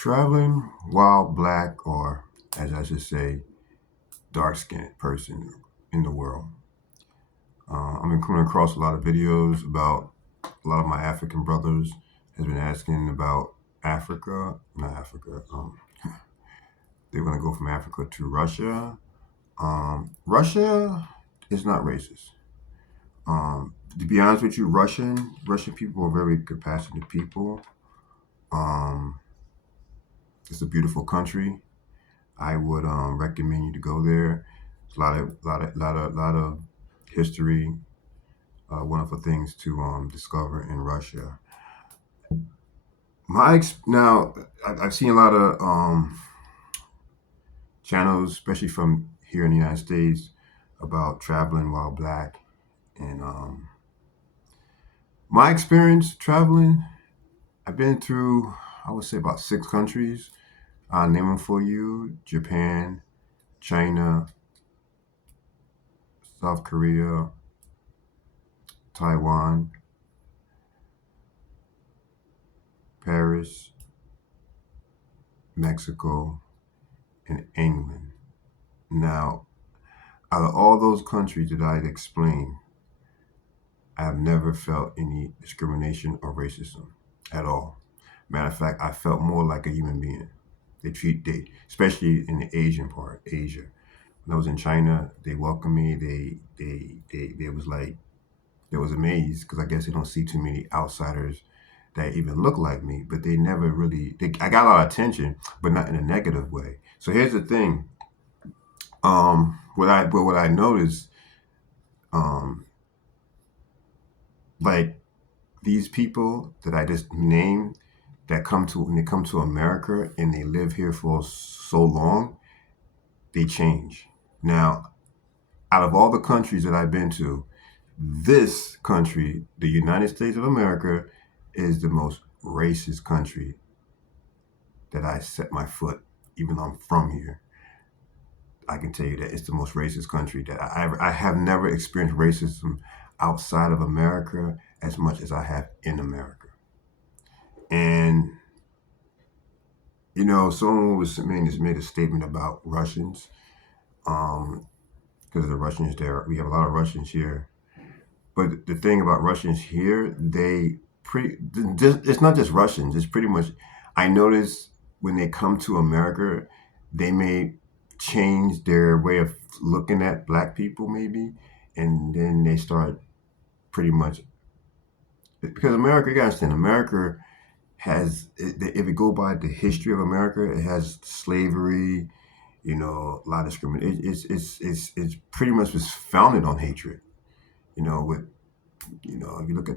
Traveling while black, or as I should say, dark skinned person in the world. I've been coming across a lot of videos about a lot of my African brothers has been asking about Africa, not Africa. They're going to go from Africa to Russia. Russia is not racist. To be honest with you, Russian people are very compassionate people. Um, it's a beautiful country. I would recommend you to go there. It's a lot of history, wonderful things to discover in Russia. Now, I've seen a lot of channels, especially from here in the United States, about traveling while black. And my experience traveling, I've been through, I would say, about 6 countries. I'll name them for you: Japan, China, South Korea, Taiwan, Paris, Mexico, and England. Now, out of all those countries that I'd explained, I have never felt any discrimination or racism at all. Matter of fact, I felt more like a human being. Especially in the Asian part, Asia. When I was in China, they welcomed me. They was like, they was amazed because I guess they don't see too many outsiders that even look like me. But they never really. I got a lot of attention, but not in a negative way. So here's the thing. What I noticed, um, like these people that I just named that come to when they come to America and they live here for so long, they change. Now, out of all the countries that I've been to, this country, the United States of America, is the most racist country that I set my foot, even though I'm from here. I can tell you that it's the most racist country that I have never experienced racism outside of America as much as I have in America. And someone made a statement about Russians, because the Russians there, we have a lot of Russians here. But the thing about Russians here, it's not just Russians. It's pretty much, I notice when they come to America, they may change their way of looking at black people, maybe, and then they start pretty much because America, you gotta understand, America if you go by the history of America, it has slavery, a lot of discrimination. It's pretty much was founded on hatred. With if you look at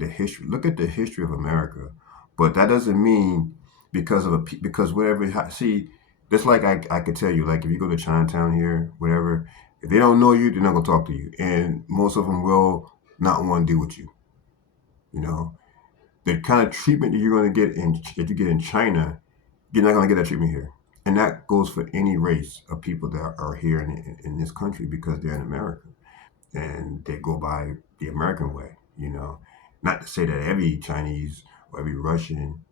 the history of America, but that doesn't mean because whatever see, just like I could tell you, like if you go to Chinatown here, whatever, if they don't know you, they're not gonna talk to you, and most of them will not want to deal with you. You know, the kind of treatment that you're gonna get that you get in China, you're not gonna get that treatment here, and that goes for any race of people that are here in this country because they're in America and they go by the American way. Not to say that every Chinese or every Russian,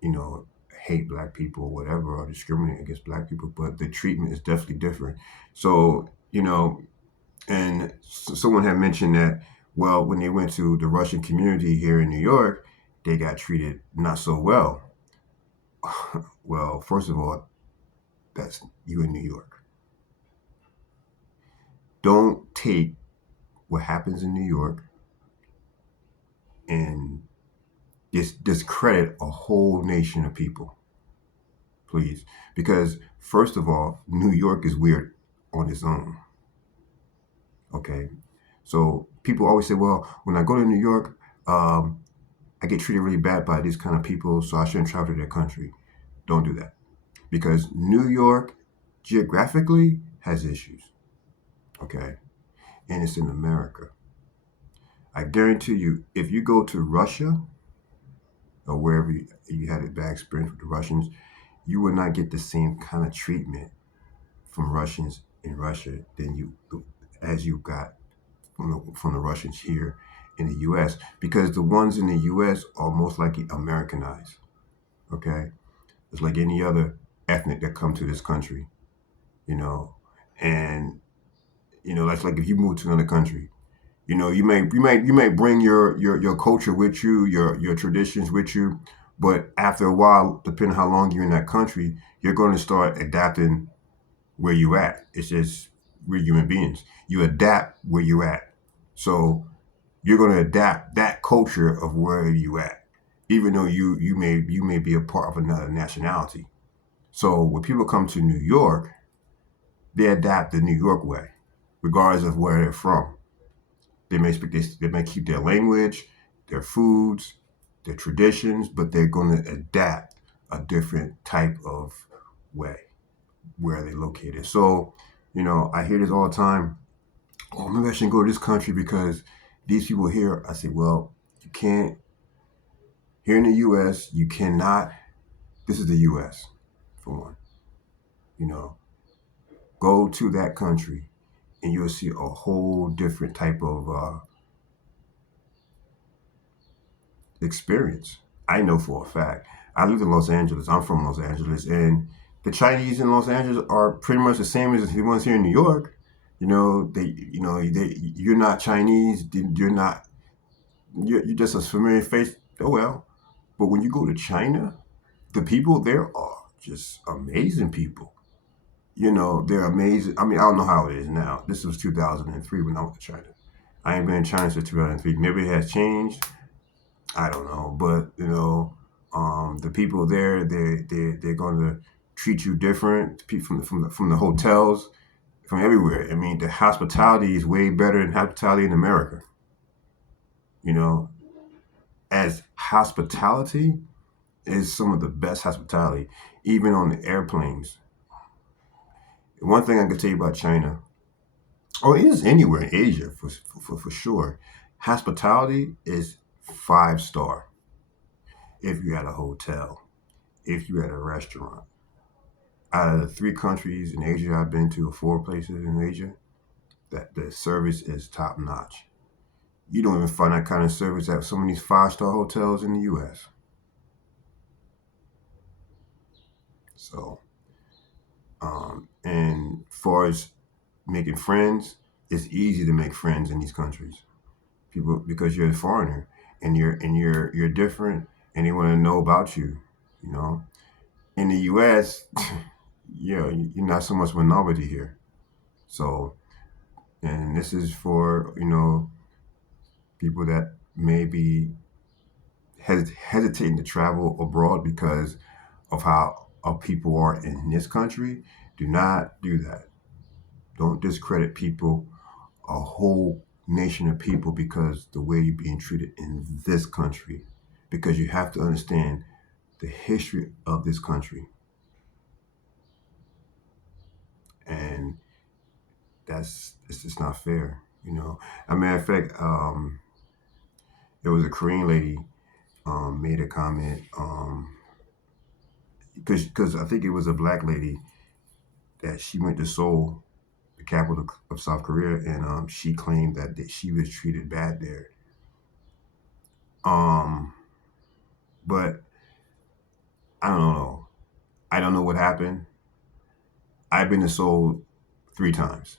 you know, hate black people or whatever or discriminate against black people, but the treatment is definitely different. So, and someone had mentioned that, well, when they went to the Russian community here in New York, they got treated not so well. Well, first of all, that's you in New York. Don't take what happens in New York and discredit a whole nation of people, please. Because first of all, New York is weird on its own. Okay, so people always say, "Well, when I go to New York, I get treated really bad by these kind of people, so I shouldn't travel to their country." Don't do that because New York, geographically, has issues. Okay, and it's in America. I guarantee you, if you go to Russia or wherever you had a bad experience with the Russians, you will not get the same kind of treatment from Russians in Russia than you as you got from the Russians here in the U.S. because the ones in the U.S. are most likely Americanized. Okay, It's like any other ethnic that come to this country, you know. And that's like if you move to another country, you may bring your culture with you, your traditions with you, but after a while, depending how long you're in that country, you're going to start adapting where you at. It's just we're human beings. You adapt where you at. So you're going to adapt that culture of where you at, even though you may be a part of another nationality. So when people come to New York, they adapt the New York way, regardless of where they're from. They may keep their language, their foods, their traditions, but they're going to adapt a different type of way where they're located. So, I hear this all the time. Oh, maybe I shouldn't go to this country because these people here. I say, well, you can't. Here in the U.S., you cannot. This is the U.S. for one. You know, go to that country and you'll see a whole different type of experience. I know for a fact. I live in Los Angeles. I'm from Los Angeles, and the Chinese in Los Angeles are pretty much the same as the ones here in New York. You're not Chinese. You're not. You're just a familiar face. Oh well. But when you go to China, the people there are just amazing people. They're amazing. I mean, I don't know how it is now. This was 2003 when I went to China. I ain't been in China since 2003. Maybe it has changed. I don't know, but the people there, they're going to treat you different. People from the hotels, from everywhere. I mean, the hospitality is way better than hospitality in America. You know, as hospitality is some of the best hospitality, even on the airplanes. One thing I can tell you about China, or it is anywhere in Asia for sure, hospitality is 5 star. If you're at a hotel, if you're at a restaurant, out of the 3 countries in Asia I've been to, or 4 places in Asia, that the service is top notch. You don't even find that kind of service at some of these 5 star hotels in the U.S. So, and far as making friends, it's easy to make friends in these countries. People, because you're a foreigner and you're different, and they want to know about you. You know, in the U.S., you're not so much minority here. So, and this is for people that may be hesitating to travel abroad because of how our people are in this country. Do not do that. Don't discredit people, a whole nation of people, because the way you're being treated in this country. Because you have to understand the history of this country, and it's just not fair. A matter of fact, there was a Korean lady made a comment because I think it was a black lady that she went to Seoul, the capital of South Korea, and she claimed that she was treated bad there. Um, but I don't know. I don't know what happened. I've been to Seoul 3 times.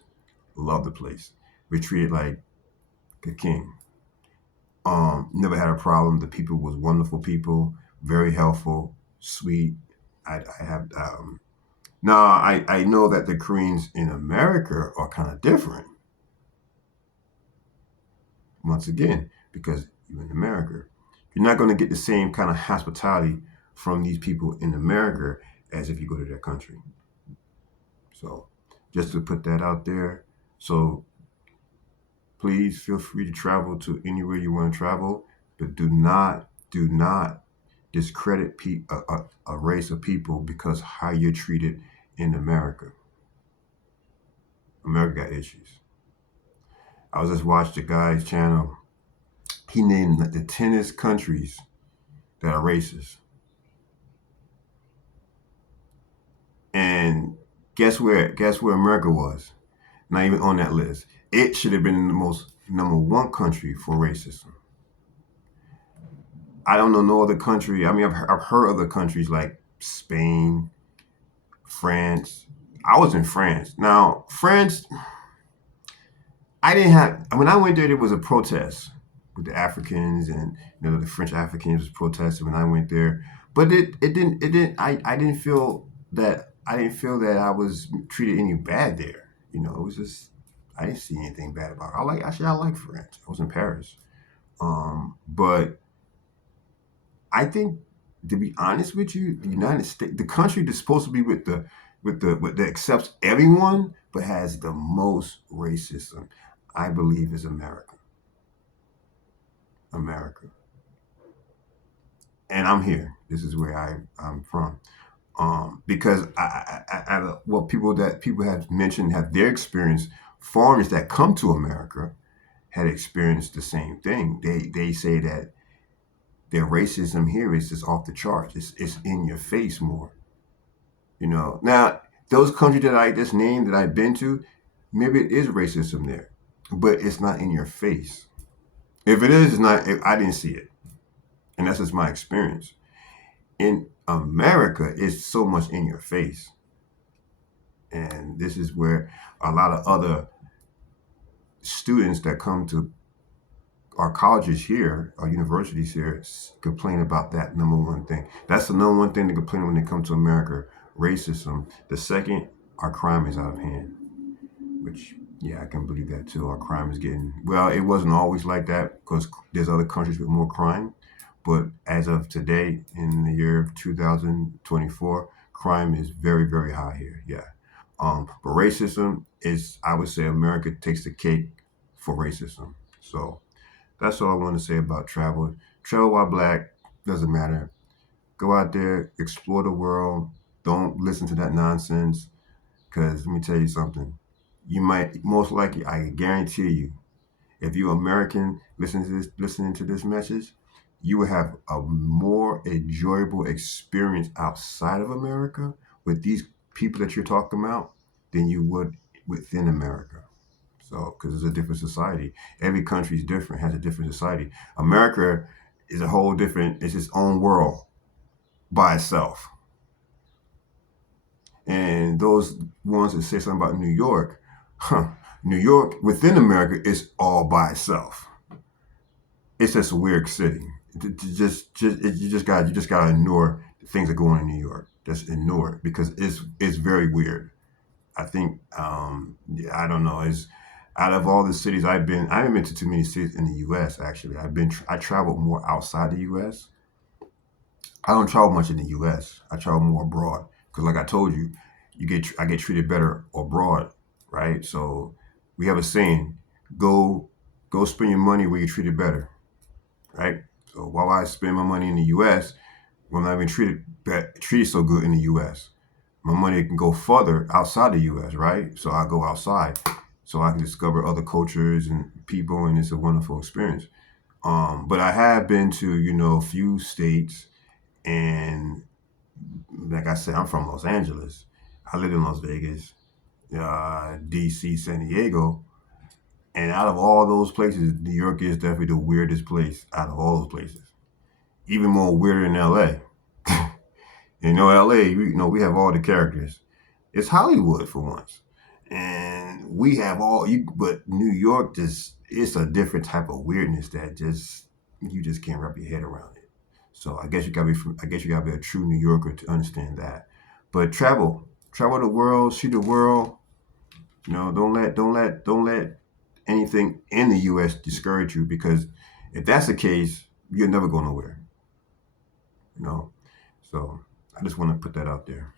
Love the place. We're treated like a king. Never had a problem. The people was wonderful people, very helpful, sweet. I have now I know that the Koreans in America are kind of different. Once again, because you're in America, you're not going to get the same kind of hospitality from these people in America as if you go to their country. So just to put that out there. So please feel free to travel to anywhere you want to travel, but do not discredit a race of people because how you're treated in America. America got issues. I was just watching the guy's channel. He named the 10 countries that are racist, and guess where America was? Not even on that list. It should have been the most number 1 country for racism. I don't know no other country. I mean, I've heard other countries like Spain, France. I was in France. Now, France, I didn't have, when I went there, there was a protest with the Africans and, the French Africans was protesting when I went there. But I didn't feel that I was treated any bad there. It was just, I didn't see anything bad about it. I like France. I was in Paris. But I think, to be honest with you, the United States, the country that's supposed to be that accepts everyone, but has the most racism, I believe, is America. America, and I'm here. This is where I'm from. Because what people have mentioned have their experience. Foreigners that come to America had experienced the same thing. They say that their racism here is just off the charts. It's in your face more. Now those countries that I just named that I've been to, maybe it is racism there, but it's not in your face. If it is, it's not. I didn't see it, and that's just my experience. In America, it's so much in your face, and this is where a lot of other students that come to our colleges here, our universities here, complain about that number one thing. That's the number one thing to complain when they come to America: racism. The second, our crime is out of hand. Which, yeah, I can believe that too. Our crime is getting, well, it wasn't always like that because there's other countries with more crime. But as of today, in the year of 2024, crime is very, very high here. Yeah. But racism is, I would say, America takes the cake for racism. So that's all I want to say about travel. Travel while black, doesn't matter. Go out there, explore the world. Don't listen to that nonsense. Because let me tell you something. You might, most likely, I guarantee you, if you're American listening to this message, you will have a more enjoyable experience outside of America with these people that you're talking about than you would within America. So, because it's a different society. Every country is different, has a different society. America is a whole different, it's its own world by itself. And those ones that say something about New York, New York within America is all by itself. It's just a weird city. You just gotta ignore the things that go on in New York. Just ignore it because it's very weird. I think yeah, I don't know. It's out of all the cities I haven't been to too many cities in the U.S. Actually, I traveled more outside the U.S. I don't travel much in the U.S. I travel more abroad because, like I told you, I get treated better abroad, right? So we have a saying: go go spend your money where you're treated better, right? So while I spend my money in the U.S., when I'm not even treated so good in the U.S., my money can go further outside the U.S., right? So I go outside, so I can discover other cultures and people, and it's a wonderful experience. But I have been to a few states, and like I said, I'm from Los Angeles. I live in Las Vegas, D.C., San Diego, and out of all those places, New York is definitely the weirdest place out of all those places. Even more weirder than L.A. L.A. We have all the characters. It's Hollywood for once, and we have all you. But New York just it's a different type of weirdness that just you just can't wrap your head around it. So I guess you gotta be a true New Yorker to understand that. But travel the world, see the world. Don't let anything in the U.S. discourage you because if that's the case, you'll never go nowhere. You know. So I just want to put that out there.